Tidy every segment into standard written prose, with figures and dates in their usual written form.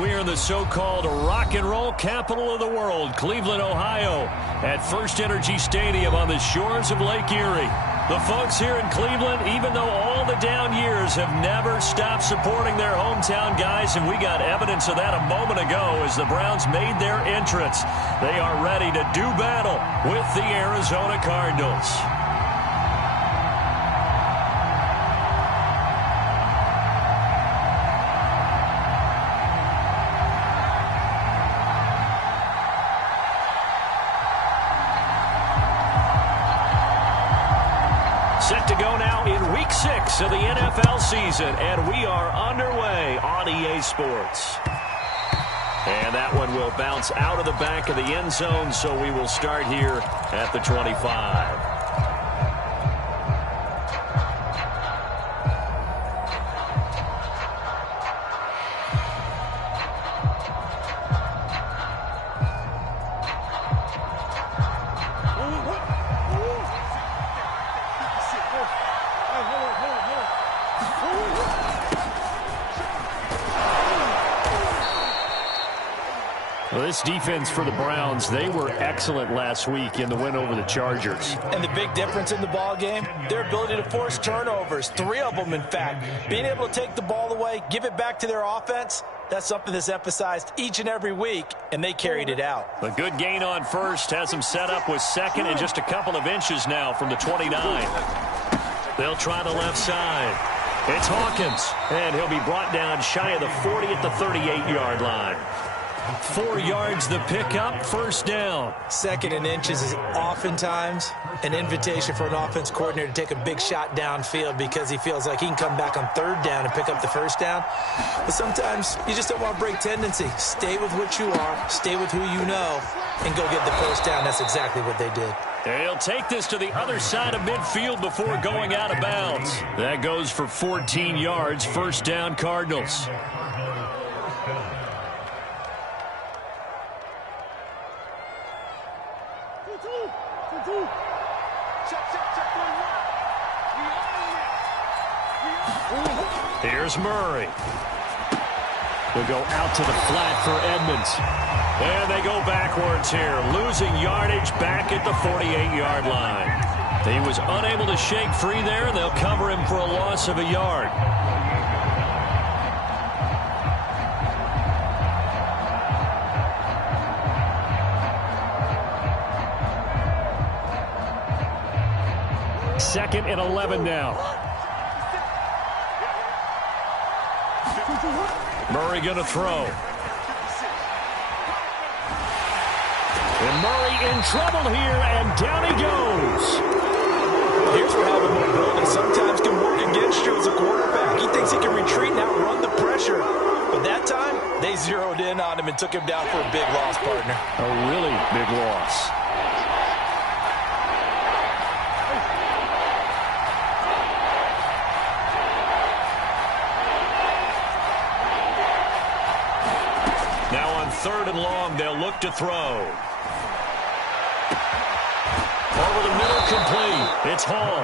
We are in the so-called rock and roll capital of the world, Cleveland, Ohio, at First Energy Stadium on the shores of Lake Erie. The folks here in Cleveland, even though all the down years, have never stopped supporting their hometown guys, and we got evidence of that a moment ago as the Browns made their entrance. They are ready to do battle with the Arizona Cardinals. Set to go now in Week 6 of the NFL season, and we are underway on EA Sports. And that one will bounce out of the back of the end zone, so we will start here at the 25. Well, this defense for the Browns, they were excellent last week in the win over the Chargers. And the big difference in the ball game, their ability to force turnovers, 3 of them in fact. Being able to take the ball away, give it back to their offense, that's something that's emphasized each and every week, and they carried it out. A good gain on first has them set up with second and just a couple of inches now from the 29. They'll try the left side. It's Hawkins, and he'll be brought down shy of the 40 at the 38-yard line. 4 yards the pickup, first down. Second and inches is oftentimes an invitation for an offense coordinator to take a big shot downfield because he feels like he can come back on third down and pick up the first down. But sometimes you just don't want to break tendency. Stay with what you are, stay with who you know, and go get the first down. That's exactly what they did. They'll take this to the other side of midfield before going out of bounds. That goes for 14 yards, first down Cardinals. Here's Murray. We'll go out to the flat for Edmonds. And they go backwards here, losing yardage back at the 48-yard line. He was unable to shake free there, and they'll cover him for a loss of a yard. Second and 11 now. Murray going to throw. And Murray in trouble here, and down he goes. Here's where having mobility sometimes can work against you as a quarterback. He thinks he can retreat and outrun the pressure. But that time, they zeroed in on him and took him down for a big loss, partner. A really big loss. Now on third and long, they'll look to throw. Over the middle, complete. It's Hall.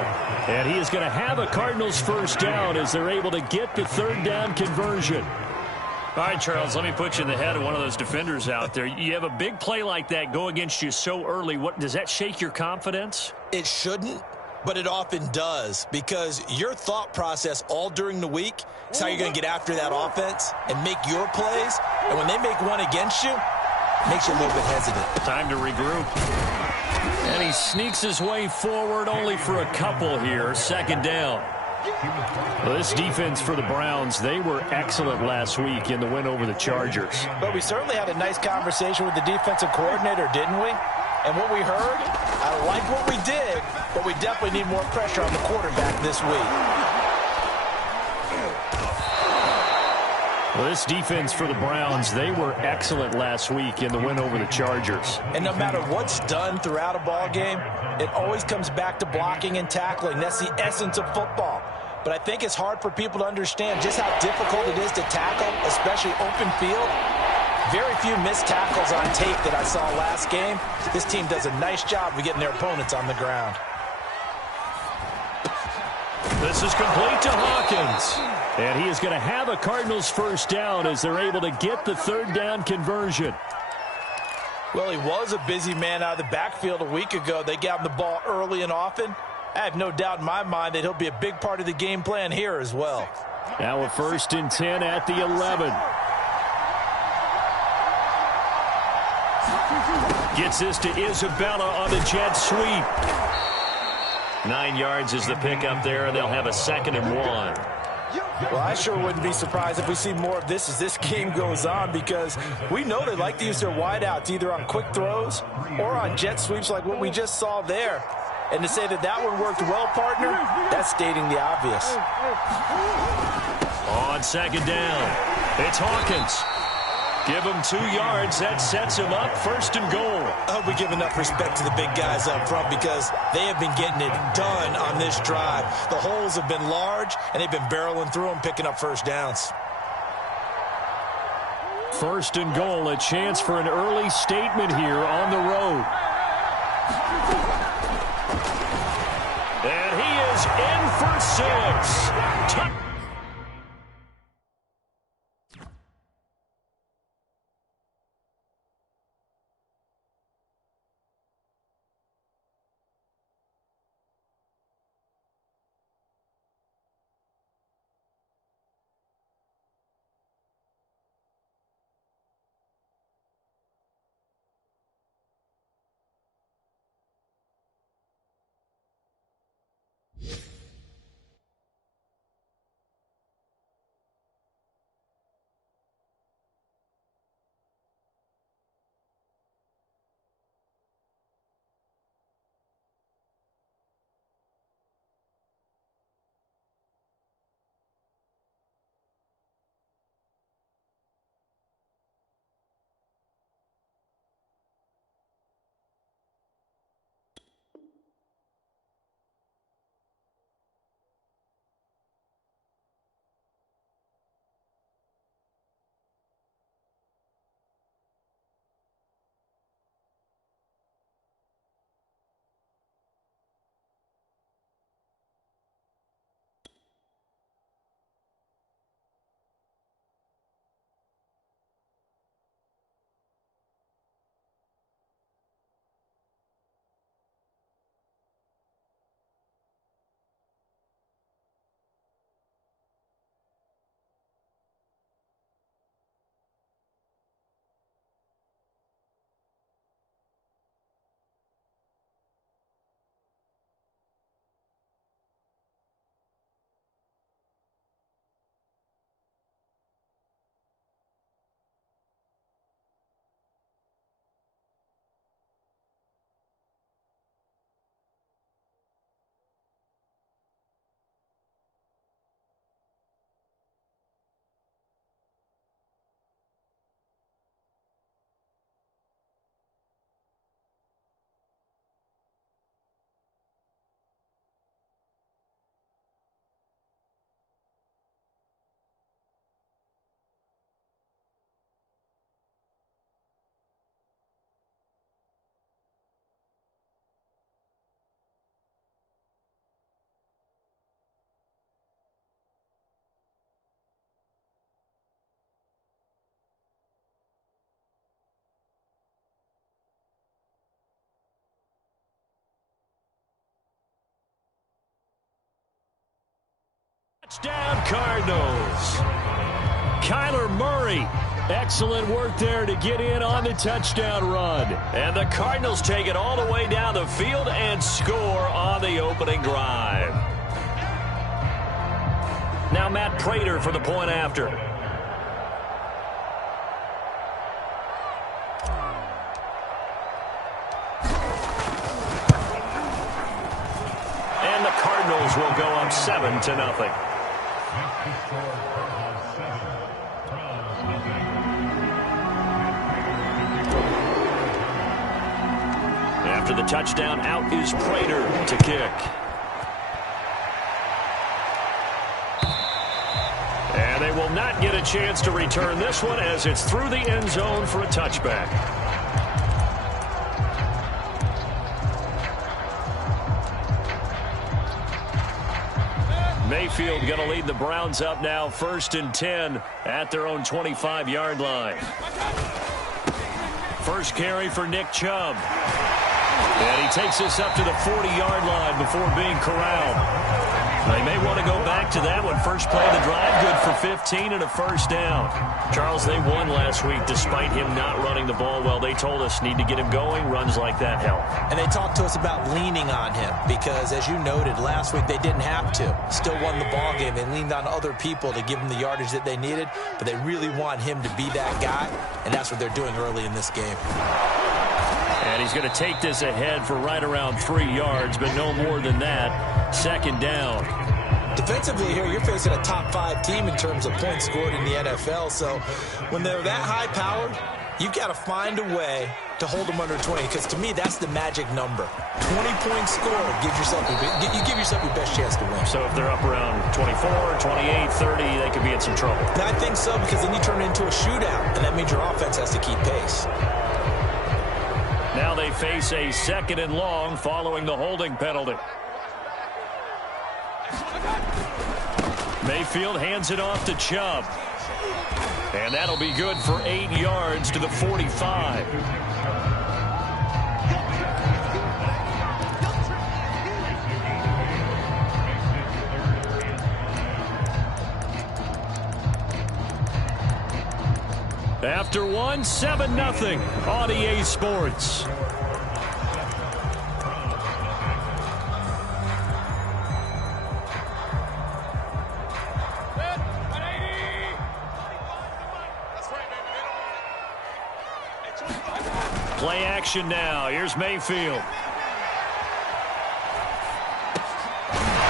And he is going to have a Cardinals first down as they're able to get the third down conversion. All right, Charles, let me put you in the head of one of those defenders out there. You have a big play like that go against you so early. Does that shake your confidence? It shouldn't, but it often does, because your thought process all during the week is how you're going to get after that offense and make your plays. And when they make one against you, it makes you a little bit hesitant. Time to regroup. And he sneaks his way forward only for a couple here. Second down. Well, this defense for the Browns, they were excellent last week in the win over the Chargers. But we certainly had a nice conversation with the defensive coordinator, didn't we? And what we heard, I like what we did, but we definitely need more pressure on the quarterback this week. Well, this defense for the Browns, they were excellent last week in the win over the Chargers. And no matter what's done throughout a ball game, it always comes back to blocking and tackling. That's the essence of football. But I think it's hard for people to understand just how difficult it is to tackle, especially open field. Very few missed tackles on tape that I saw last game. This team does a nice job of getting their opponents on the ground. This is complete to Hawkins. And he is going to have a Cardinals first down as they're able to get the third down conversion. Well, he was a busy man out of the backfield a week ago. They got him the ball early and often. I have no doubt in my mind that he'll be a big part of the game plan here as well. Now a 1st and 10 at the 11. Gets this to Isabella on the jet sweep. 9 yards is the pickup there, and they'll have a 2nd and 1. Well, I sure wouldn't be surprised if we see more of this as this game goes on, because we know they like to use their wideouts either on quick throws or on jet sweeps like what we just saw there. And to say that that one worked well, partner, that's stating the obvious. On 2nd down, it's Hawkins. Give him 2 yards. That sets him up 1st and goal. I hope we give enough respect to the big guys up front, because they have been getting it done on this drive. The holes have been large, and they've been barreling through them, picking up first downs. 1st and goal, a chance for an early statement here on the road. And he is in for 6. Touchdown Cardinals. Kyler Murray. Excellent work there to get in on the touchdown run. And the Cardinals take it all the way down the field and score on the opening drive. Now Matt Prater for the point after. And the Cardinals will go up 7-0. After the touchdown, out is Prater to kick. And they will not get a chance to return this one as it's through the end zone for a touchback. Mayfield going to lead the Browns up now, 1st and 10 at their own 25-yard line. First carry for Nick Chubb. And he takes this up to the 40-yard line before being corralled. They may want to go back to that one. First play of the drive, good for 15 and a first down. Charles, they won last week despite him not running the ball well. They told us need to get him going. Runs like that help. And they talked to us about leaning on him because, as you noted, last week they didn't have to. Still won the ball game. They leaned on other people to give them the yardage that they needed, but they really want him to be that guy, and that's what they're doing early in this game. And he's going to take this ahead for right around 3 yards, but no more than that. 2nd down. Defensively here, you're facing a top 5 team in terms of points scored in the NFL. So when they're that high-powered, you've got to find a way to hold them under 20. Because to me, that's the magic number. 20-point score gives yourself you give yourself your best chance to win. So if they're up around 24, 28, 30, they could be in some trouble. And I think so, because then you turn it into a shootout, and that means your offense has to keep pace. Now they face a 2nd and long following the holding penalty. Mayfield hands it off to Chubb. And that'll be good for 8 yards to the 45. After one, 7-0 on EA Sports. Play action now. Here's Mayfield.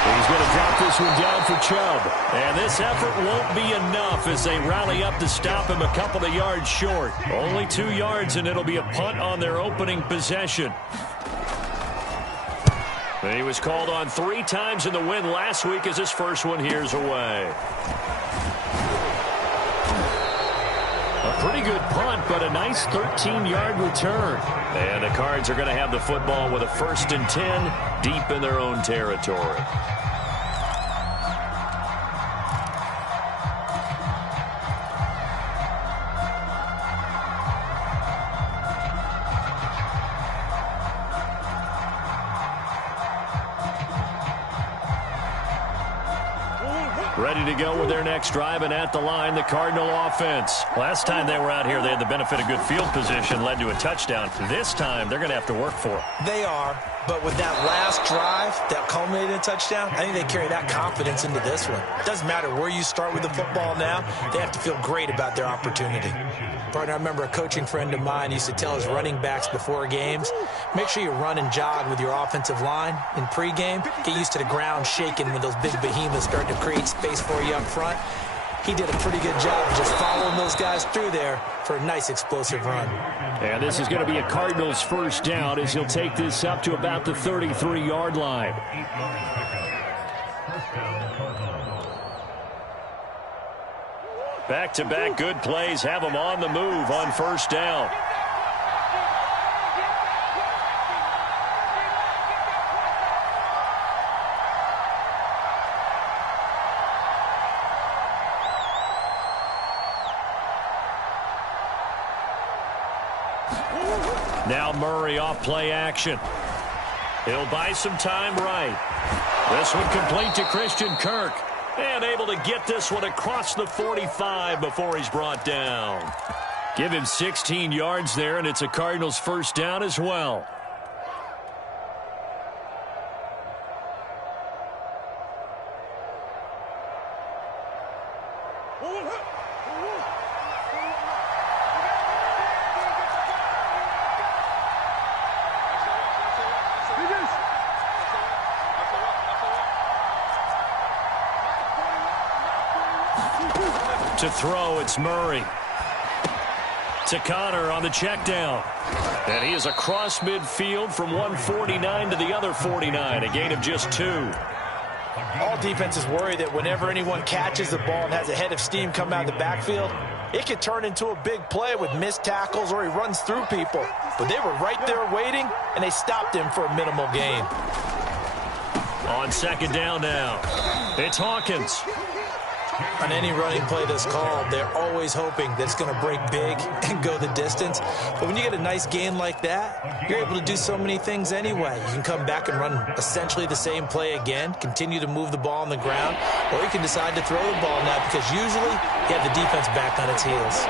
He's going to drop this one down for Chubb. And this effort won't be enough as they rally up to stop him a couple of yards short. Only 2 yards, and it'll be a punt on their opening possession. He was called on 3 times in the win last week as his first one here's away. A pretty good punt, but a nice 13-yard return. And the Cards are going to have the football with a 1st and 10 deep in their own territory. Ready to go with their next drive, and at the line, the Cardinal offense. Last time they were out here, they had the benefit of good field position, led to a touchdown. This time, they're going to have to work for it. They are, but with that last drive that culminated in a touchdown, I think they carry that confidence into this one. It doesn't matter where you start with the football now. They have to feel great about their opportunity. Partner, I remember a coaching friend of mine used to tell his running backs before games, make sure you run and jog with your offensive line in pregame. Get used to the ground shaking when those big behemoths start to create space for you up front. He did a pretty good job of just following those guys through there for a nice explosive run. And this is going to be a Cardinals first down as he'll take this up to about the 33-yard line. Back-to-back good plays have them on the move on first down. Now Murray off play action. He'll buy some time right. This one complete to Christian Kirk. And able to get this one across the 45 before he's brought down. Give him 16 yards there, and it's a Cardinals first down as well. To throw, it's Murray. To Connor on the check down. And he is across midfield from 149 to the other 49, a gain of just 2. All defenses worry that whenever anyone catches the ball and has a head of steam come out of the backfield, it could turn into a big play with missed tackles or he runs through people. But they were right there waiting, and they stopped him for a minimal gain. On second down now. It's Hawkins. On any running play that's called, they're always hoping that it's going to break big and go the distance. But when you get a nice gain like that, you're able to do so many things anyway. You can come back and run essentially the same play again, continue to move the ball on the ground, or you can decide to throw the ball now because usually you have the defense back on its heels.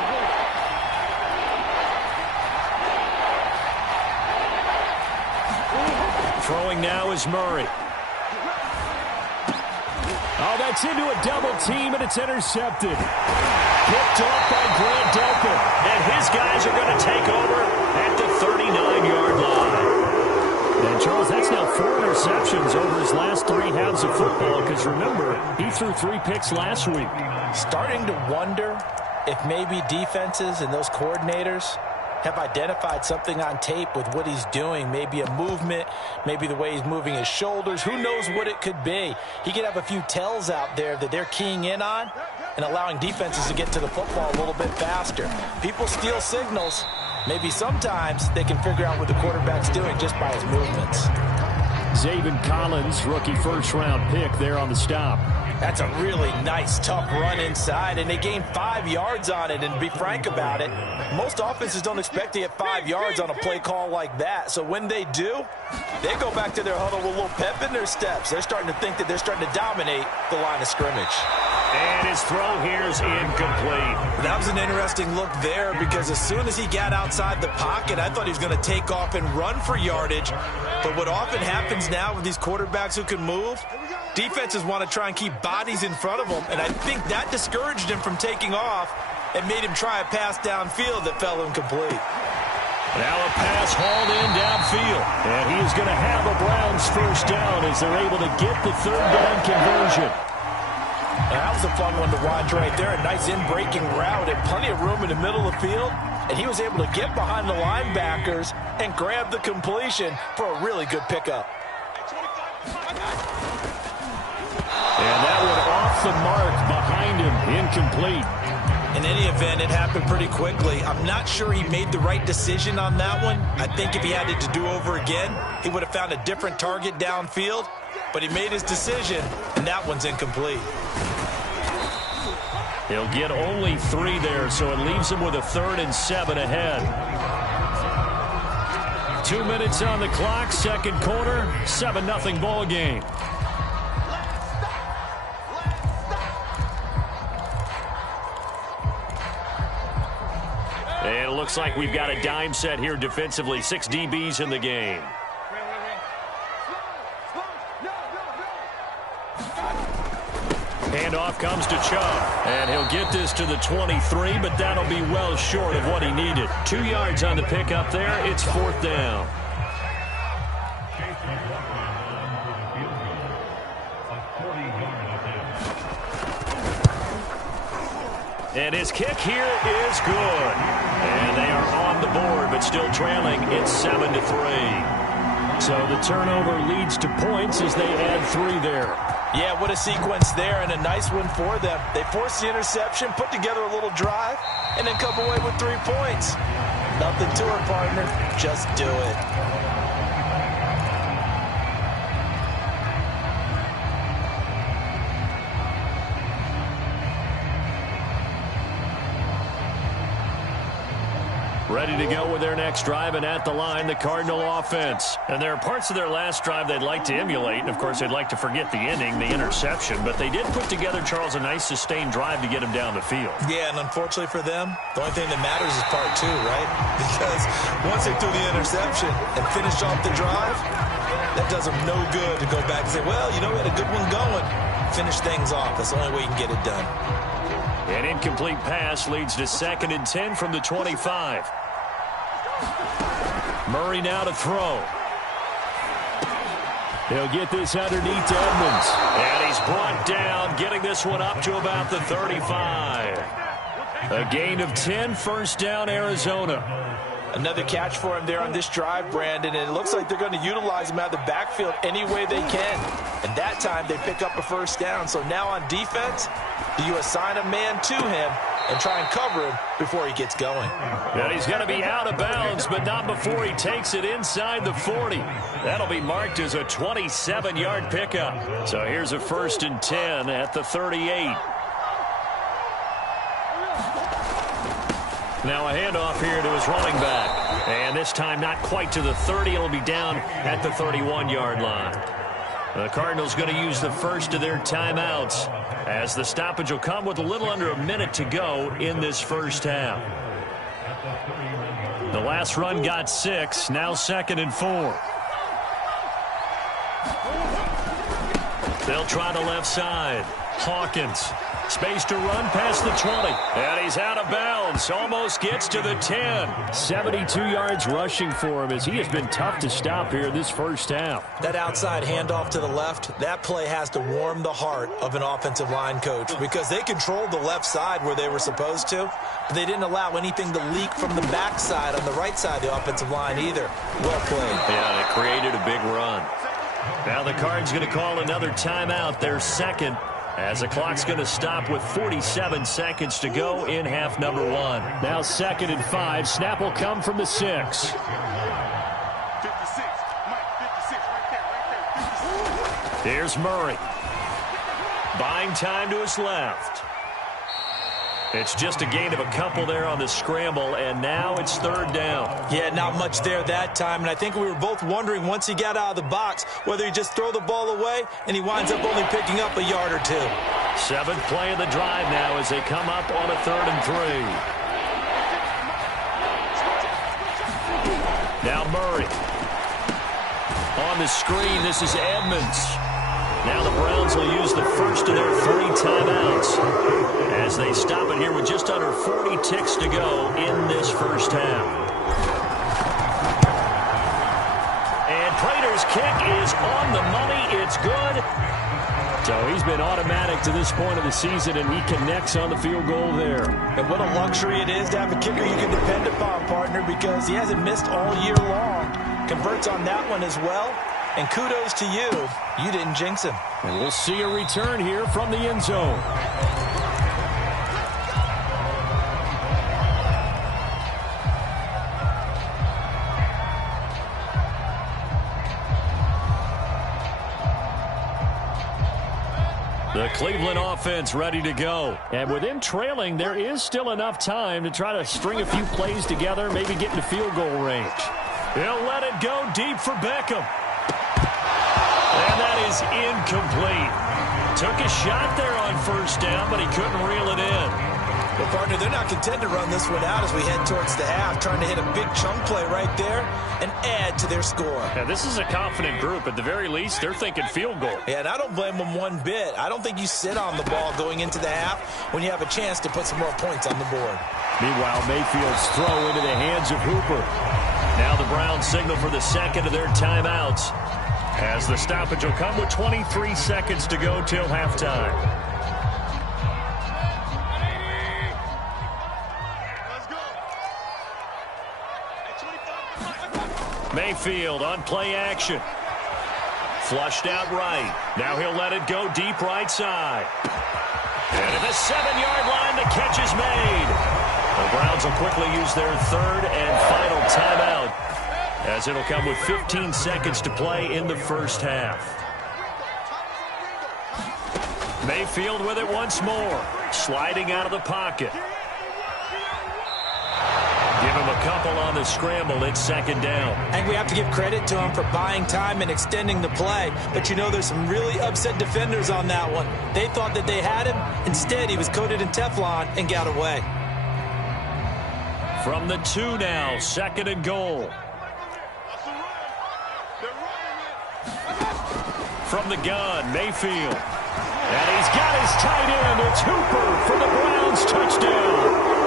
Throwing now is Murray. Oh, that's into a double team, and it's intercepted. Picked off by Grant Delpit. And his guys are going to take over at the 39-yard line. And, Charles, that's now 4 interceptions over his last 3 halves of football, because, remember, he threw 3 picks last week. Starting to wonder if maybe defenses and those coordinators have identified something on tape with what he's doing. Maybe a movement, maybe the way he's moving his shoulders. Who knows what it could be? He could have a few tells out there that they're keying in on and allowing defenses to get to the football a little bit faster. People steal signals. Maybe sometimes they can figure out what the quarterback's doing just by his movements. Zaven Collins, rookie first-round pick there on the stop. That's a really nice, tough run inside, and they gained 5 yards on it. And to be frank about it, most offenses don't expect to get 5 yards on a play call like that. So when they do, they go back to their huddle with a little pep in their steps. They're starting to think that they're starting to dominate the line of scrimmage. And his throw here is incomplete. That was an interesting look there because as soon as he got outside the pocket, I thought he was going to take off and run for yardage. But what often happens now with these quarterbacks who can move, defenses want to try and keep bodies in front of them, and I think that discouraged him from taking off and made him try a pass downfield that fell incomplete. Now a pass hauled in downfield, and he is going to have a Browns first down as they're able to get the 3rd down conversion. That was a fun one to watch right there. A nice in-breaking route and plenty of room in the middle of the field. And he was able to get behind the linebackers and grab the completion for a really good pickup. And that one off the mark behind him, incomplete. In any event, it happened pretty quickly. I'm not sure he made the right decision on that one. I think if he had it to do over again, he would have found a different target downfield. But he made his decision, and that one's incomplete. He'll get only 3 there, so it leaves him with a 3rd and 7 ahead. 2 minutes on the clock, second quarter, 7-0 ball game. And it looks like we've got a dime set here defensively. 6 DBs in the game. Handoff comes to Chubb, and he'll get this to the 23, but that'll be well short of what he needed. 2 yards on the pickup there. It's 4th down. And his kick here is good. And they are on the board, but still trailing. It's 7-3. So the turnover leads to points as they add 3 there. Yeah, what a sequence there, and a nice one for them. They force the interception, put together a little drive, and then come away with 3 points. Nothing to it, partner. Just do it. Ready to go with their next drive, and at the line, the Cardinal offense. And there are parts of their last drive they'd like to emulate, and of course they'd like to forget the ending, the interception, but they did put together, Charles, a nice sustained drive to get him down the field. Yeah, and unfortunately for them, the only thing that matters is part 2, right? Because once they threw the interception and finished off the drive, that does them no good to go back and say, well, you know, we had a good one going. Finish things off. That's the only way you can get it done. An incomplete pass leads to 2nd and 10 from the 25. Murray now to throw. He'll get this underneath to Edmonds. And he's brought down, getting this one up to about the 35. A gain of 10, first down, Arizona. Another catch for him there on this drive, Brandon, and it looks like they're going to utilize him out of the backfield any way they can. And that time they pick up a first down. So now on defense, you assign a man to him, and try and cover him before he gets going. And he's going to be out of bounds, but not before he takes it inside the 40. That'll be marked as a 27-yard pickup. So here's a 1st and 10 at the 38. Now a handoff here to his running back. And this time not quite to the 30. It'll be down at the 31-yard line. The Cardinals going to use the first of their timeouts as the stoppage will come with a little under a minute to go in this first half. The last run got 6. Now 2nd and 4. They'll try the left side. Hawkins. Space to run past the 20. And he's out of bounds. Almost gets to the 10. 72 yards rushing for him as he has been tough to stop here this first half. That outside handoff to the left, that play has to warm the heart of an offensive line coach because they controlled the left side where they were supposed to. But they didn't allow anything to leak from the backside on the right side of the offensive line either. Well played. Yeah, they created a big run. Now the Cards going to call another timeout, their second, as the clock's going to stop with 47 seconds to go in half number 1. Now 2nd and 5. Snap will come from the 6. Here's Murray. Buying time to his left. It's just a gain of a couple there on the scramble, and now it's 3rd down. Yeah, not much there that time, and I think we were both wondering once he got out of the box whether he just throw the ball away, and he winds up only picking up a yard or 2. 7th play of the drive now as they come up on a 3rd and 3. Now Murray. On the screen, this is Edmonds. Now the Browns will use the first of their 3 timeouts as they stop it here with just under 40 ticks to go in this first half. And Prater's kick is on the money. It's good. So he's been automatic to this point of the season, and he connects on the field goal there. And what a luxury it is to have a kicker you can depend upon, partner, because he hasn't missed all year long. Converts on that one as well. And kudos to you. You didn't jinx him. And we'll see a return here from the end zone. The Cleveland offense ready to go. And with him trailing, there is still enough time to try to string a few plays together, maybe get into field goal range. He'll let it go deep for Beckham. And that is incomplete. Took a shot there on 1st down, but he couldn't reel it in. Well, partner, they're not content to run this one out as we head towards the half, trying to hit a big chunk play right there and add to their score. Yeah, this is a confident group. At the very least, they're thinking field goal. Yeah, and I don't blame them one bit. I don't think you sit on the ball going into the half when you have a chance to put some more points on the board. Meanwhile, Mayfield's throw into the hands of Hooper. Now the Browns signal for the second of their timeouts, as the stoppage will come with 23 seconds to go till halftime. Mayfield on play action. Flushed out right. Now he'll let it go deep right side. And at the 7-yard line, the catch is made. The Browns will quickly use their 3rd and final timeout, as it'll come with 15 seconds to play in the first half. Mayfield with it once more. Sliding out of the pocket. Give him a couple on the scramble. It's 2nd down. I think we have to give credit to him for buying time and extending the play. But you know there's some really upset defenders on that one. They thought that they had him. Instead, he was coated in Teflon and got away. From the 2 now, 2nd and goal. From the gun, Mayfield. And he's got his tight end. It's Hooper for the Browns. Touchdown.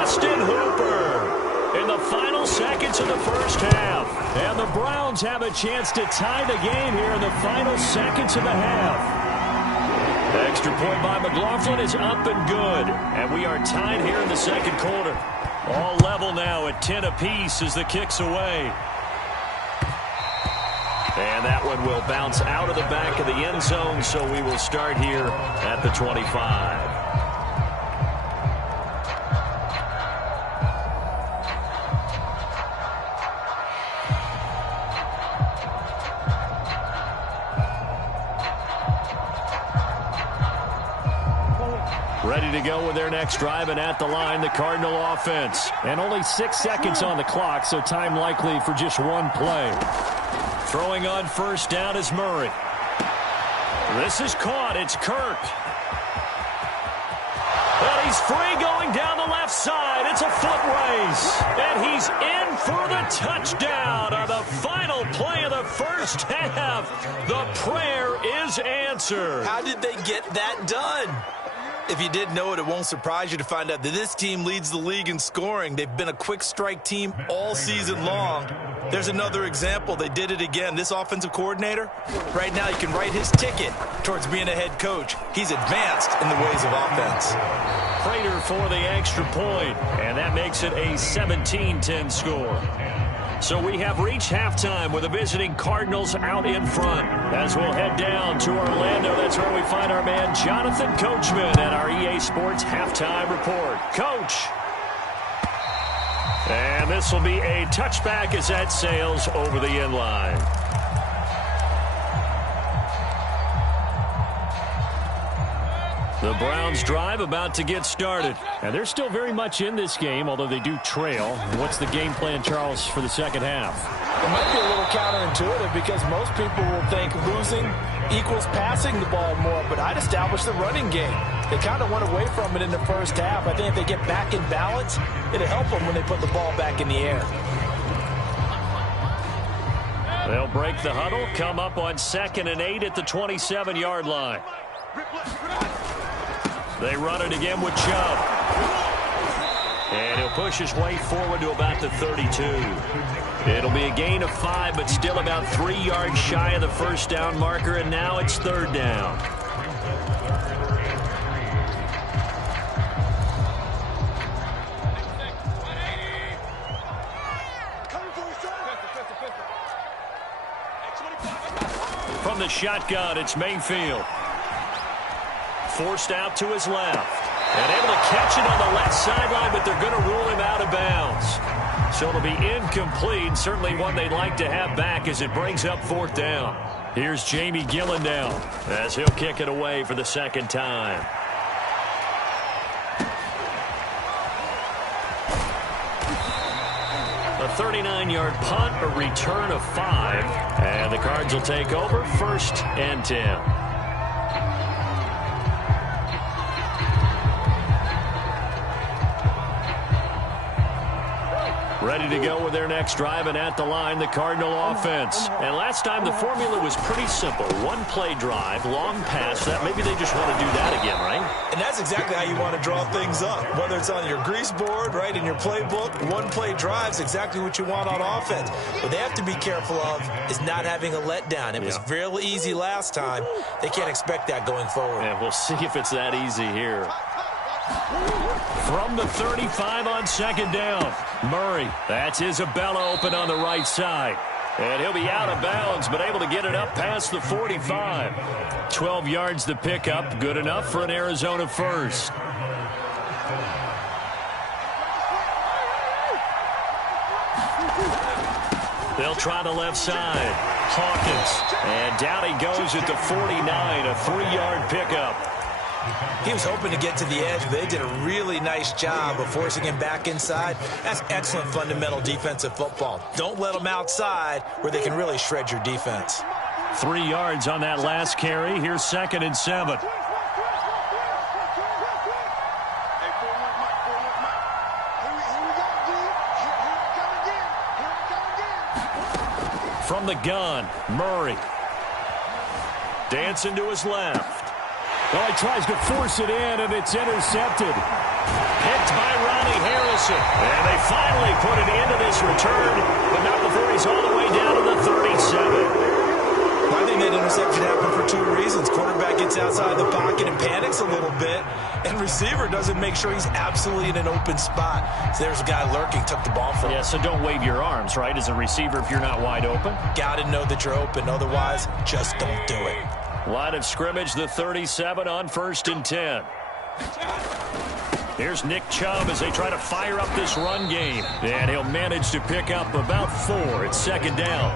Austin Hooper in the final seconds of the first half. And the Browns have a chance to tie the game here in the final seconds of the half. The extra point by McLaughlin is up and good. And we are tied here in the second quarter. All level now at 10 apiece as the kick's away. And that one will bounce out of the back of the end zone, so we will start here at the 25. to go with their next drive, and at the line, the Cardinal offense. And only 6 seconds on the clock, so time likely for just one play. Throwing on first down is Murray. This is caught. It's Kirk. And he's free going down the left side. It's a foot race. And he's in for the touchdown on the final play of the first half. The prayer is answered. How did they get that done? If you didn't know it, it won't surprise you to find out that this team leads the league in scoring. They've been a quick strike team all season long. There's another example. They did it again. This offensive coordinator, right now you can write his ticket towards being a head coach. He's advanced in the ways of offense. Prater for the extra point, and that makes it a 17-10 score. So we have reached halftime with the visiting Cardinals out in front. As we'll head down to Orlando, that's where we find our man Jonathan Coachman at our EA Sports Halftime Report. Coach. And this will be a touchback as that sails over the end line. The Browns drive about to get started. And they're still very much in this game, although they do trail. What's the game plan, Charles, for the second half? It might be a little counterintuitive because most people will think losing equals passing the ball more, but I'd establish the running game. They kind of went away from it in the first half. I think if they get back in balance, it'll help them when they put the ball back in the air. They'll break the huddle, come up on 2nd and 8 at the 27-yard line. They run it again with Chubb. And he'll push his way forward to about the 32. It'll be a gain of 5, but still about 3 yards shy of the first down marker, and now it's 3rd down. From the shotgun, it's Mayfield. Forced out to his left. And able to catch it on the left sideline, but they're going to rule him out of bounds. So it'll be incomplete. Certainly one they'd like to have back as it brings up 4th down. Here's Jamie Gillen down as he'll kick it away for the 2nd time. A 39-yard punt, a return of 5. And the Cards will take over 1st and 10. Ready to go with their next drive, and at the line, the Cardinal offense. And last time, the formula was pretty simple. One-play drive, long pass. That maybe they just want to do that again, right? And that's exactly how you want to draw things up. Whether it's on your grease board, right, in your playbook, one-play drive is exactly what you want on offense. What they have to be careful of is not having a letdown. It was real easy last time. They can't expect that going forward. And we'll see if it's that easy here. From the 35 on 2nd down, Murray. That's Isabella open on the right side. And he'll be out of bounds, but able to get it up past the 45. 12 yards to pick up. Good enough for an Arizona first. They'll try the left side. Hawkins. And down he goes at the 49. A 3-yard pickup. He was hoping to get to the edge, but they did a really nice job of forcing him back inside. That's excellent fundamental defensive football. Don't let them outside where they can really shred your defense. 3 yards on that last carry. Here's 2nd and 7. From the gun, Murray. Dancing to his left. Well, he tries to force it in, and it's intercepted. Picked by Ronnie Harrison. And they finally put it into this return, but not before he's all the way down to the 37. I think that interception happened for 2 reasons. Quarterback gets outside the pocket and panics a little bit, and receiver doesn't make sure he's absolutely in an open spot. So there's a guy lurking, took the ball from him. Yeah, so don't wave your arms, right, as a receiver if you're not wide open. Got to know that you're open. Otherwise, just don't do it. Line of scrimmage, the 37 on 1st and 10. Here's Nick Chubb as they try to fire up this run game. And he'll manage to pick up about 4. It's second down.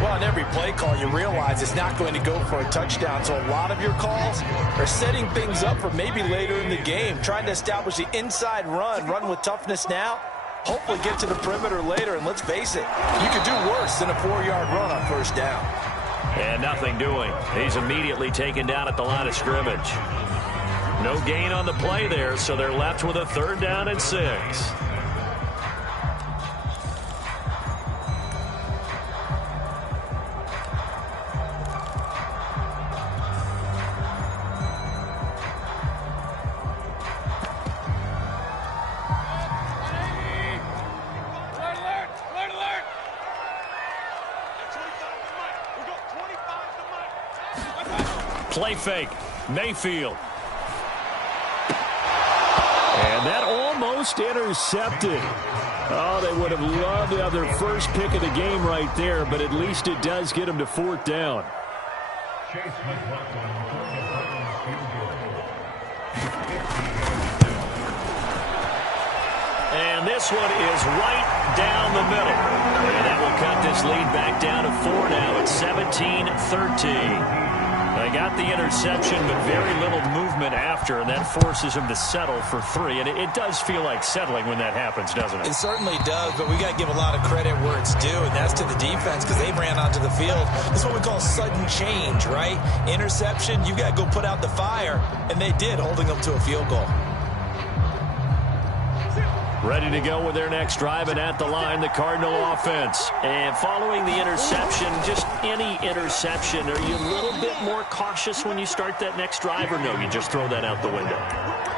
Well, on every play call, you realize it's not going to go for a touchdown. So a lot of your calls are setting things up for maybe later in the game, trying to establish the inside run with toughness now, hopefully get to the perimeter later. And let's face it, you could do worse than a 4-yard run on first down. And nothing doing. He's immediately taken down at the line of scrimmage. No gain on the play there, so they're left with a 3rd down and 6. Play fake. Mayfield. And that almost intercepted. Oh, they would have loved to have their first pick of the game right there, but at least it does get them to 4th down. And this one is right down the middle. And that will cut this lead back down to 4 now. It's 17-13. They got the interception, but very little movement after, and that forces him to settle for 3. And it does feel like settling when that happens, doesn't it? It certainly does, but we got to give a lot of credit where it's due, and that's to the defense because they ran onto the field. That's what we call sudden change, right? Interception, you got to go put out the fire, and they did, holding them to a field goal. Ready to go with their next drive, and at the line, the Cardinal offense. And following the interception, just any interception, are you a little bit more cautious when you start that next drive, or no, you just throw that out the window?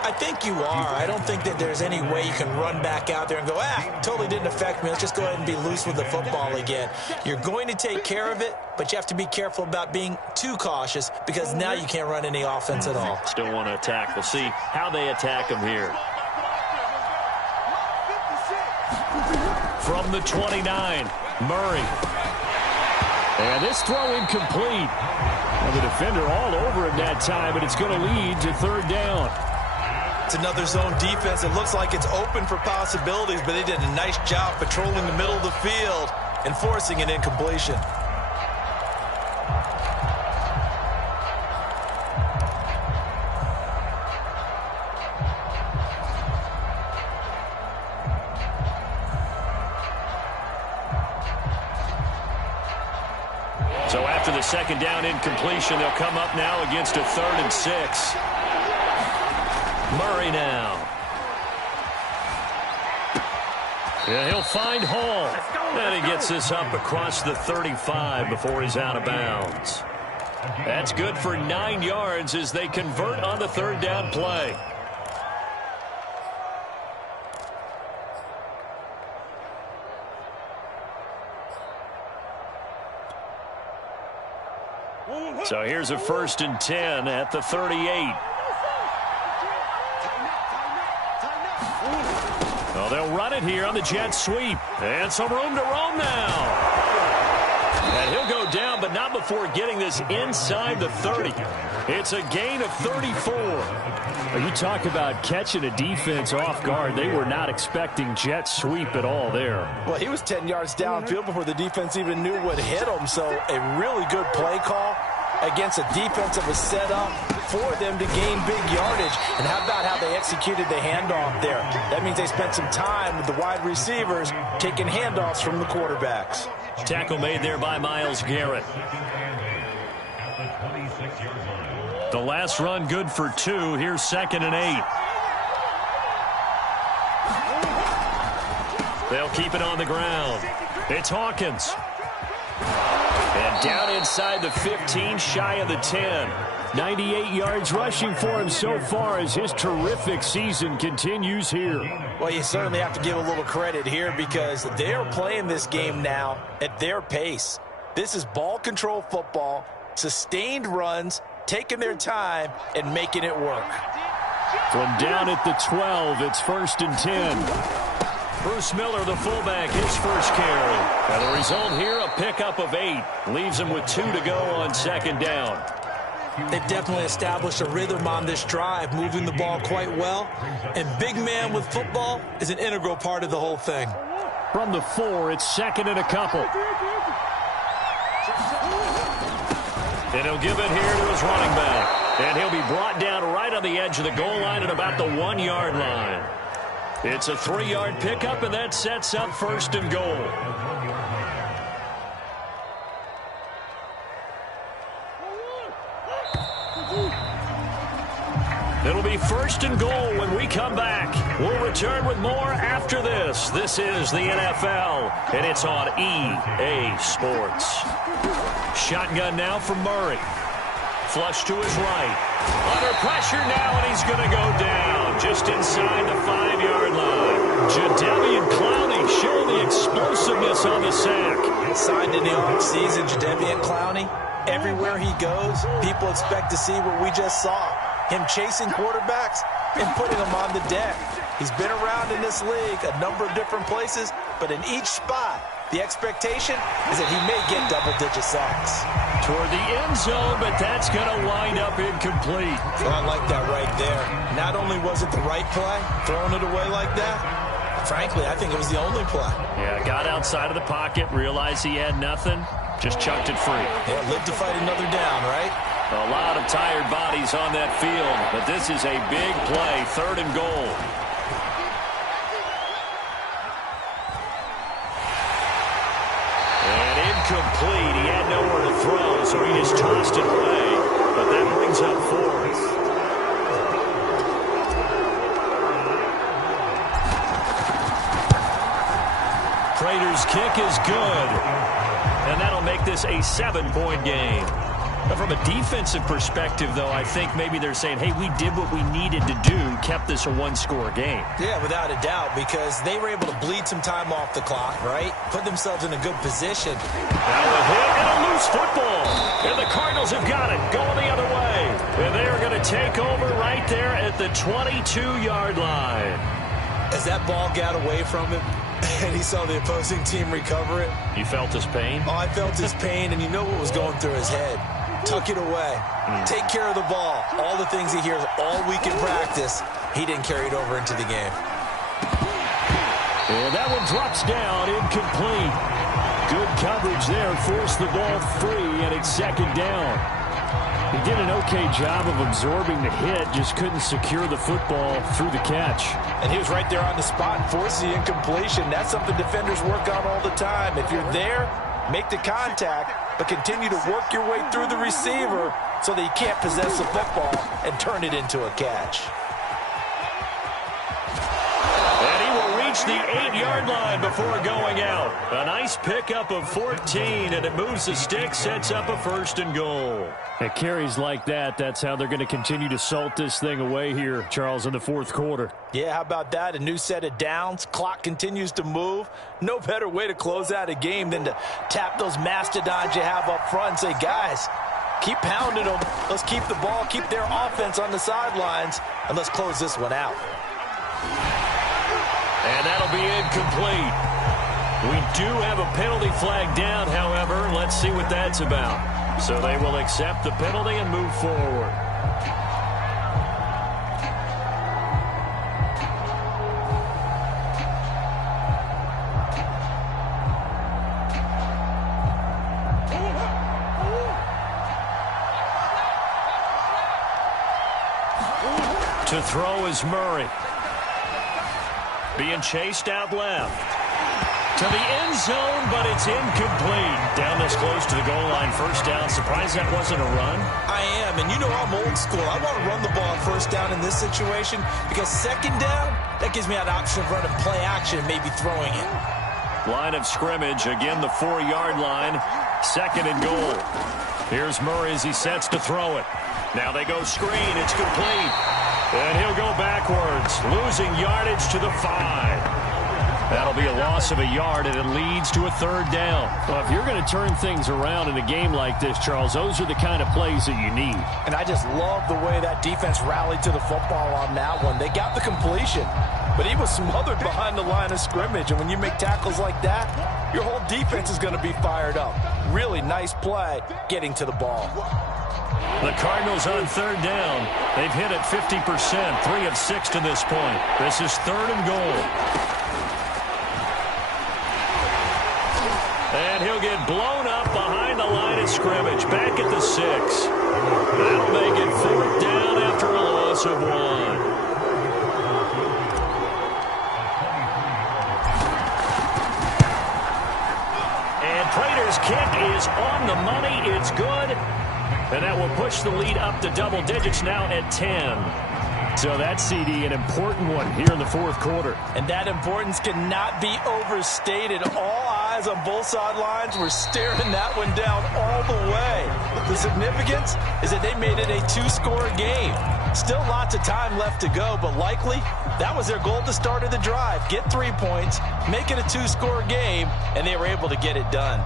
I think you are. I don't think that there's any way you can run back out there and go, totally didn't affect me. Let's just go ahead and be loose with the football again. You're going to take care of it, but you have to be careful about being too cautious because now you can't run any offense at all. Still want to attack. We'll see how they attack them here. From the 29, Murray. And this throw incomplete. And the defender all over him that time, but it's going to lead to 3rd down. It's another zone defense. It looks like it's open for possibilities, but they did a nice job patrolling the middle of the field and forcing an incompletion. So after the 2nd down incompletion, they'll come up now against a 3rd and 6. Murray now. Yeah, he'll find Hall. And he gets this up across the 35 before he's out of bounds. That's good for 9 yards as they convert on the 3rd down play. So here's a 1st and 10 at the 38. Well, they'll run it here on the jet sweep. And some room to roam now. And he'll go down, but not before getting this inside the 30. It's a gain of 34. You talk about catching a defense off guard. They were not expecting jet sweep at all there. Well, he was 10 yards downfield before the defense even knew what hit him. So a really good play call against a defense that was set up for them to gain big yardage. And how about how they executed the handoff there? That means they spent some time with the wide receivers taking handoffs from the quarterbacks. Tackle made there by Myles Garrett. The last run good for 2. Here's 2nd and 8. They'll keep it on the ground. It's Hawkins. And down inside the 15, shy of the 10. 98 yards rushing for him so far as his terrific season continues here. Well, you certainly have to give a little credit here because they are playing this game now at their pace. This is ball control football, sustained runs, taking their time and making it work. From down at the 12, it's 1st and 10. Bruce Miller, the fullback, his first carry. And the result here, a pickup of 8. Leaves him with 2 to go on 2nd down. They've definitely established a rhythm on this drive, moving the ball quite well. And big man with football is an integral part of the whole thing. From the 4, it's second and a couple. And he'll give it here to his running back. And he'll be brought down right on the edge of the goal line at about the 1-yard line. It's a 3-yard pickup, and that sets up first and goal. It'll be first and goal when we come back. We'll return with more after this. This is the NFL, and it's on EA Sports. Shotgun now from Murray. Flush to his right. Under pressure now, and he's going to go down just inside the 5-yard line. Jadeveon Clowney showing the explosiveness on the sack. Signed in the offseason, Jadeveon Clowney. Everywhere he goes, people expect to see what we just saw. Him chasing quarterbacks and putting them on the deck. He's been around in this league a number of different places, but in each spot, the expectation is that he may get double-digit sacks. Toward the end zone, but that's going to wind up incomplete. Well, I like that right there. Not only was it the right play, throwing it away like that, frankly, I think it was the only play. Yeah, got outside of the pocket, realized he had nothing, just chucked it free. Yeah, lived to fight another down, right? A lot of tired bodies on that field, but this is a big play, 3rd and goal. And incomplete. He had nowhere to throw, so he just tossed it away. But that brings up 4th. Prater's kick is good. And that'll make this a 7-point game. From a defensive perspective, though, I think maybe they're saying, hey, we did what we needed to do, kept this a 1-score game. Yeah, without a doubt, because they were able to bleed some time off the clock, right? Put themselves in a good position. Now a hit and a loose football. And the Cardinals have got it, going the other way. And they are going to take over right there at the 22-yard line. As that ball got away from him, and he saw the opposing team recover it. You felt his pain? Oh, I felt his pain, and you know what was going through his head. Tuck it away. Take care of the ball. All the things he hears all week in practice, he didn't carry it over into the game. And that one drops down, incomplete. Good coverage there, forced the ball free, and it's 2nd down. He did an okay job of absorbing the hit, just couldn't secure the football through the catch. And he was right there on the spot and forced the incompletion. That's something defenders work on all the time. If you're there, make the contact, but continue to work your way through the receiver so that you can't possess the football and turn it into a catch. And he will reach the 8-yard line before going out. A nice pickup of 14, and it moves the stick, sets up a 1st and goal. At carries like that, that's how they're going to continue to salt this thing away here, Charles, in the 4th quarter. Yeah, how about that? A new set of downs. Clock continues to move. No better way to close out a game than to tap those mastodons you have up front and say, guys, keep pounding them. Let's keep the ball, keep their offense on the sidelines, and let's close this one out. And that'll be incomplete. We do have a penalty flag down, however. Let's see what that's about. So they will accept the penalty and move forward. To throw is Murray. Being chased out left. To the end zone, but it's incomplete. Down this close to the goal line, 1st down. Surprised that wasn't a run? I am, and you know I'm old school. I want to run the ball on 1st down in this situation because 2nd down, that gives me an option of running play action and maybe throwing it. Line of scrimmage, again the 4-yard line. 2nd and goal. Here's Murray as he sets to throw it. Now they go screen. It's complete. And he'll go backwards, losing yardage to the 5. That'll be a loss of a yard, and it leads to a 3rd down. Well, if you're going to turn things around in a game like this, Charles, those are the kind of plays that you need. And I just love the way that defense rallied to the football on that one. They got the completion, but he was smothered behind the line of scrimmage. And when you make tackles like that, your whole defense is going to be fired up. Really nice play getting to the ball. The Cardinals on third down. They've hit it 50%, 3 of 6 to this point. This is 3rd and goal. And he'll get blown up behind the line of scrimmage, back at the 6. That'll make it 4th down after a loss of 1. Prater's kick is on the money. It's good. And that will push the lead up to double digits now at 10. So that, CD, an important one here in the 4th quarter. And that importance cannot be overstated. All eyes on both sidelines were staring that one down all the way. The significance is that they made it a 2-score game. Still lots of time left to go, but likely that was their goal at the start of the drive. Get 3 points, make it a 2-score game, and they were able to get it done.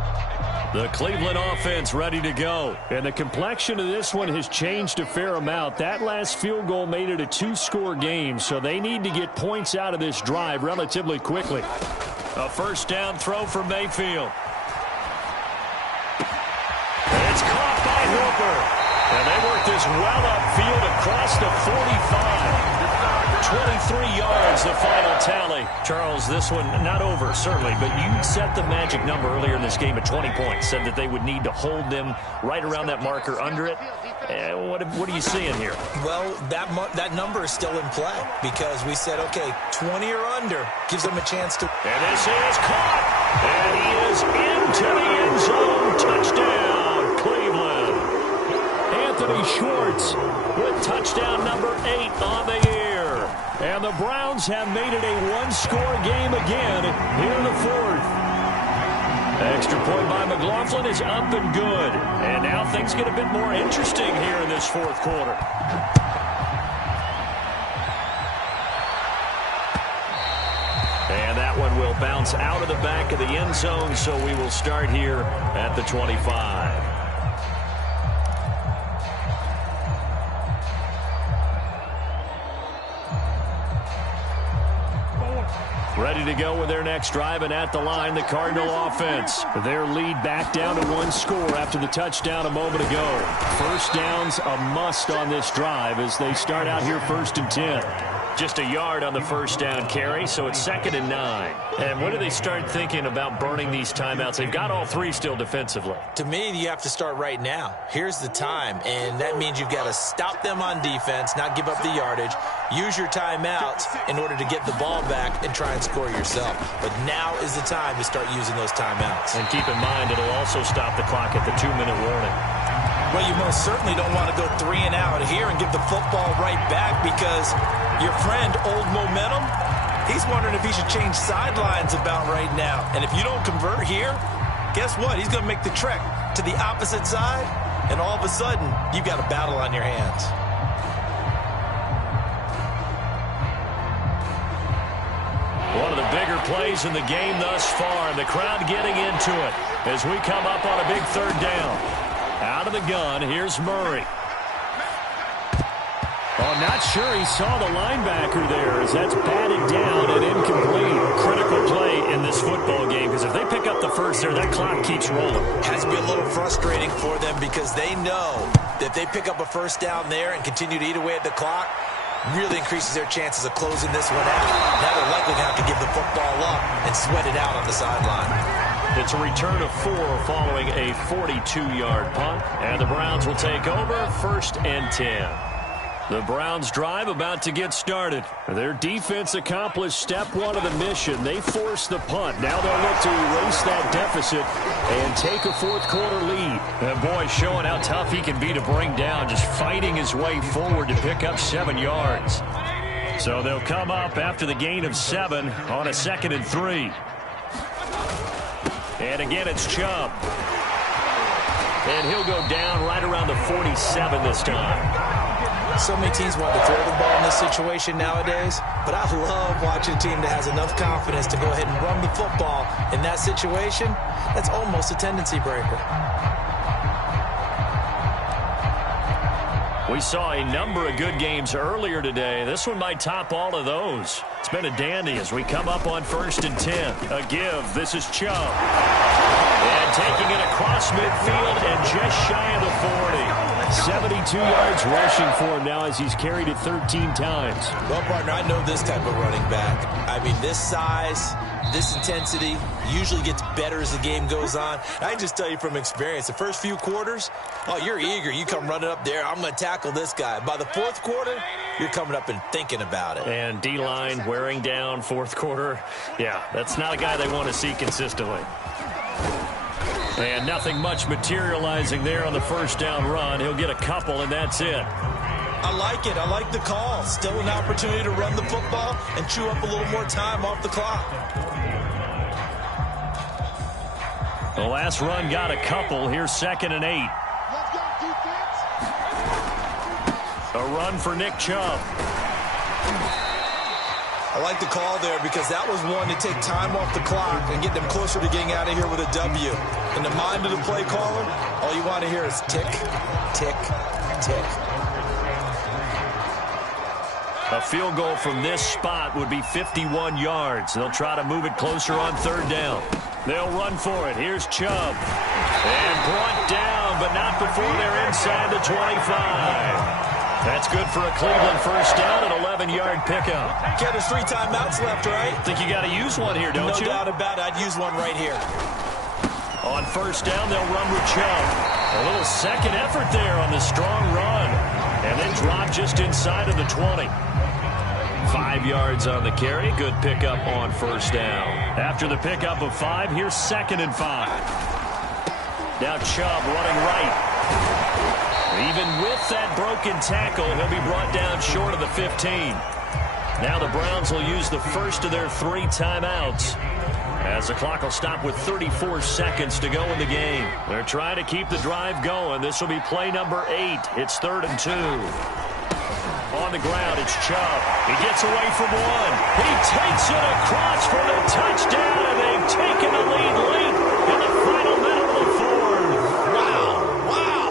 The Cleveland offense ready to go. And the complexion of this one has changed a fair amount. That last field goal made it a 2-score game, so they need to get points out of this drive relatively quickly. A 1st down throw for Mayfield. It's caught by Hooper. And they work this well upfield across the 45. 23 yards, the final tally. Charles, this one not over, certainly, but you set the magic number earlier in this game at 20 points. Said that they would need to hold them right around that marker under it. What are you seeing here? Well, that number is still in play because we said, okay, 20 or under gives them a chance to. And this is caught. And he is into the end zone. Touchdown, Cleveland. Anthony Schwartz with touchdown number 8 on the year. And the Browns have made it a 1-score game again here in the 4th. Extra point by McLaughlin is up and good. And now things get a bit more interesting here in this 4th quarter. And that one will bounce out of the back of the end zone, so we will start here at the 25. Ready to go with their next drive, and at the line, the Cardinal offense. Their lead back down to 1 score after the touchdown a moment ago. 1st down's a must on this drive as they start out here 1st and 10. Just a yard on the 1st down carry, so it's 2nd and 9. And when do they start thinking about burning these timeouts? They've got all 3 still defensively. To me, you have to start right now. Here's the time, and that means you've got to stop them on defense, not give up the yardage, use your timeouts in order to get the ball back and try and score yourself. But now is the time to start using those timeouts. And keep in mind, it'll also stop the clock at the 2-minute warning. Well, you most certainly don't want to go 3 and out here and give the football right back because your friend, Old Momentum, he's wondering if he should change sidelines about right now. And if you don't convert here, guess what? He's going to make the trek to the opposite side, and all of a sudden, you've got a battle on your hands. One of the bigger plays in the game thus far, and the crowd getting into it as we come up on a big 3rd down. Out of the gun, here's Murray. Oh, not sure he saw the linebacker there as that's batted down and incomplete. Critical play in this football game because if they pick up the 1st there, that clock keeps rolling. Has to be a little frustrating for them because they know that if they pick up a 1st down there and continue to eat away at the clock, really increases their chances of closing this one out. Now they're likely going to have to give the football up and sweat it out on the sideline. It's a return of 4 following a 42-yard punt. And the Browns will take over 1st and 10. The Browns drive about to get started. Their defense accomplished step 1 of the mission. They forced the punt. Now they'll look to erase that deficit and take a 4th quarter lead. And boy, showing how tough he can be to bring down, just fighting his way forward to pick up 7 yards. So they'll come up after the gain of 7 on a 2nd and 3. And again, it's Chubb. And he'll go down right around the 47 this time. So many teams want to throw the ball in this situation nowadays, but I love watching a team that has enough confidence to go ahead and run the football in that situation. That's almost a tendency breaker. We saw a number of good games earlier today. This one might top all of those. It's been a dandy as we come up on 1st and 10. A give. This is Chubb. And taking it across midfield and just shy of the 40. 72 yards rushing for him now as he's carried it 13 times. Well, partner, I know this type of running back. I mean, this size, this intensity usually gets better as the game goes on. I can just tell you from experience, the first few quarters, oh, you're eager. You come running up there, I'm going to tackle this guy. By the fourth quarter, you're coming up and thinking about it. And D-line wearing down fourth quarter. Yeah, that's not a guy they want to see consistently. And nothing much materializing there on the first down run. He'll get a couple, and that's it. I like it. I like the call. Still an opportunity to run the football and chew up a little more time off the clock. The last run got a couple. Here's 2nd and 8. A run for Nick Chubb. I like the call there because that was one to take time off the clock and get them closer to getting out of here with a W. In the mind of the play caller, all you want to hear is tick, tick, tick. A field goal from this spot would be 51 yards. They'll try to move it closer on 3rd down. They'll run for it. Here's Chubb. And brought down, but not before they're inside the 25. That's good for a Cleveland first down, an 11-yard pickup. Ken, there's 3 timeouts left, right? Think you got to use one here, don't you? No doubt about it. I'd use one right here. On first down, they'll run with Chubb. A little second effort there on the strong run. And then drop just inside of the 20. 5 yards on the carry. Good pickup on first down. After the pickup of 5, here's 2nd and 5. Now Chubb running right. Even with that broken tackle, he'll be brought down short of the 15. Now the Browns will use the first of their 3 timeouts, as the clock will stop with 34 seconds to go in the game. They're trying to keep the drive going. This will be play number 8. It's 3rd and 2. On the ground, it's Chubb. He gets away from one. He takes it across for the touchdown, and they've taken the lead late in the final minute of the 4th. Wow.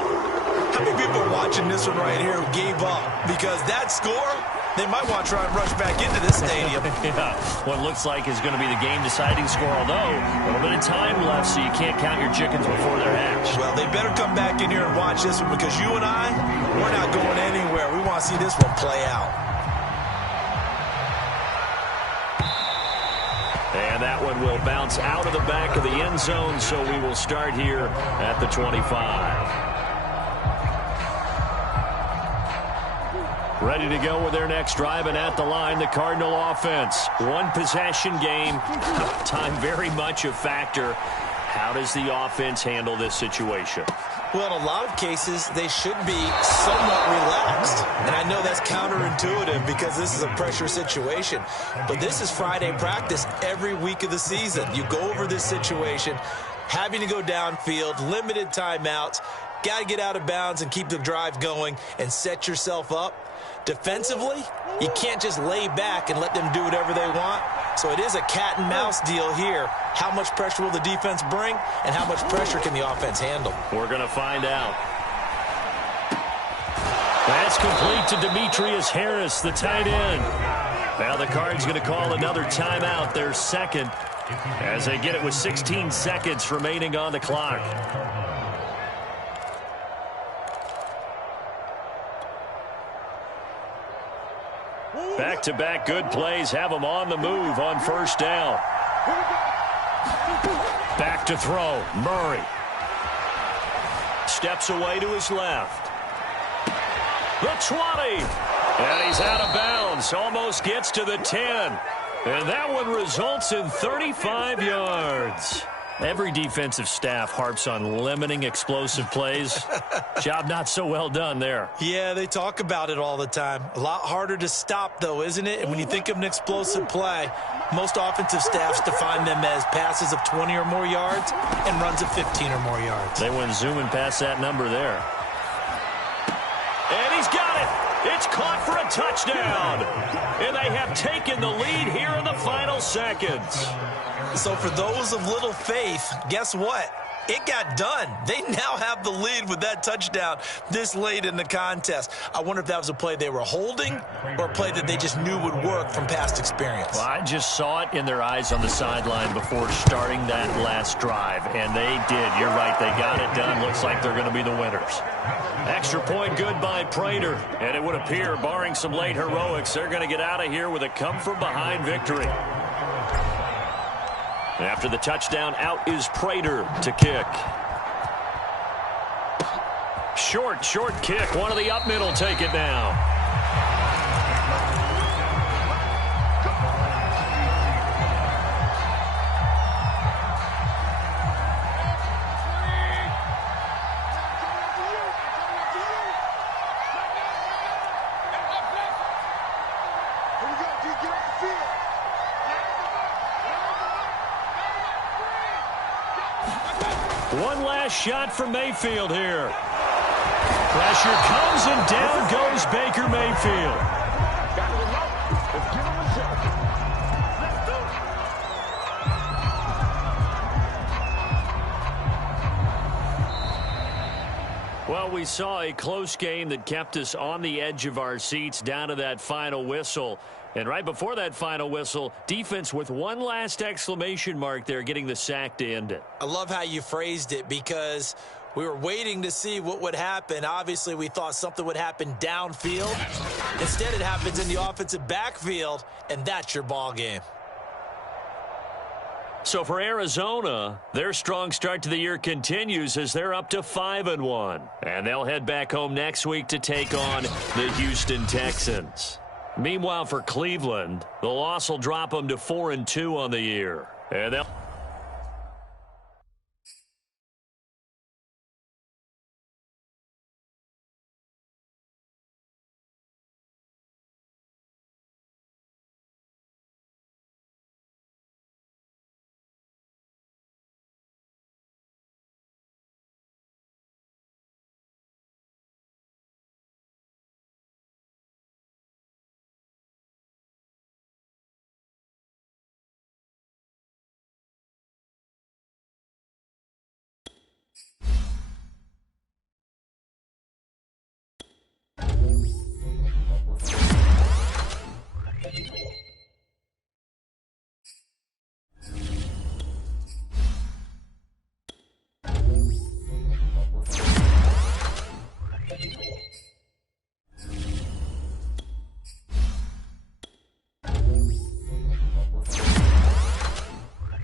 How many people are watching this one right here who gave up? Because that score, they might want to try and rush back into this stadium. Yeah, what looks like is going to be the game-deciding score, although a little bit of time left, so you can't count your chickens before they're hatched. Well, they better come back in here and watch this one, because you and I, we're not going anywhere. We want to see this one play out. And that one will bounce out of the back of the end zone, so we will start here at the 25. Ready to go with their next drive, and at the line, the Cardinal offense. One possession game, time very much a factor. How does the offense handle this situation? Well, in a lot of cases, they should be somewhat relaxed. And I know that's counterintuitive because this is a pressure situation. But this is Friday practice every week of the season. You go over this situation, having to go downfield, limited timeouts, got to get out of bounds and keep the drive going and set yourself up. Defensively, you can't just lay back and let them do whatever they want. So it is a cat and mouse deal here. How much pressure will the defense bring, and how much pressure can the offense handle? We're going to find out. That's complete to Demetrius Harris, the tight end. Now the Cards going to call another timeout, their second, as they get it with 16 seconds remaining on the clock. Back-to-back good plays have them on the move on first down. Back to throw. Murray. Steps away to his left. The 20. And he's out of bounds. Almost gets to the 10. And that one results in 35 yards. Every defensive staff harps on limiting explosive plays. Job not so well done there. Yeah, they talk about it all the time. A lot harder to stop, though, isn't it? And when you think of an explosive play, most offensive staffs define them as passes of 20 or more yards and runs of 15 or more yards. They went zooming past that number there. And he's got it. It's caught for a touchdown. And they have taken the lead here in the final seconds. So for those of little faith, guess what? it got done. They now have the lead with that touchdown this late in the contest. I wonder if that was a play they were holding or a play that they just knew would work from past experience. Well, I just saw it in their eyes on the sideline before starting that last drive, and they did. You're right. They got it done. Looks like they're going to be the winners. Extra point good by Prater, and it would appear, barring some late heroics, they're going to get out of here with a come-from-behind victory. After the touchdown, out is Prater to kick. Short kick. One of the up middle take it now. One last shot from Mayfield here. Pressure comes and down goes Baker Mayfield. Well, we saw a close game that kept us on the edge of our seats down to that final whistle. And right before that final whistle, defense with one last exclamation mark there, getting the sack to end it. I love how you phrased it, because we were waiting to see what would happen. Obviously, we thought something would happen downfield. Instead, it happens in the offensive backfield, and that's your ball game. So for Arizona, their strong start to the year continues as they're up to 5-1. And they'll head back home next week to take on the Houston Texans. Meanwhile, for Cleveland, the loss will drop them to 4-2 on the year. And they'll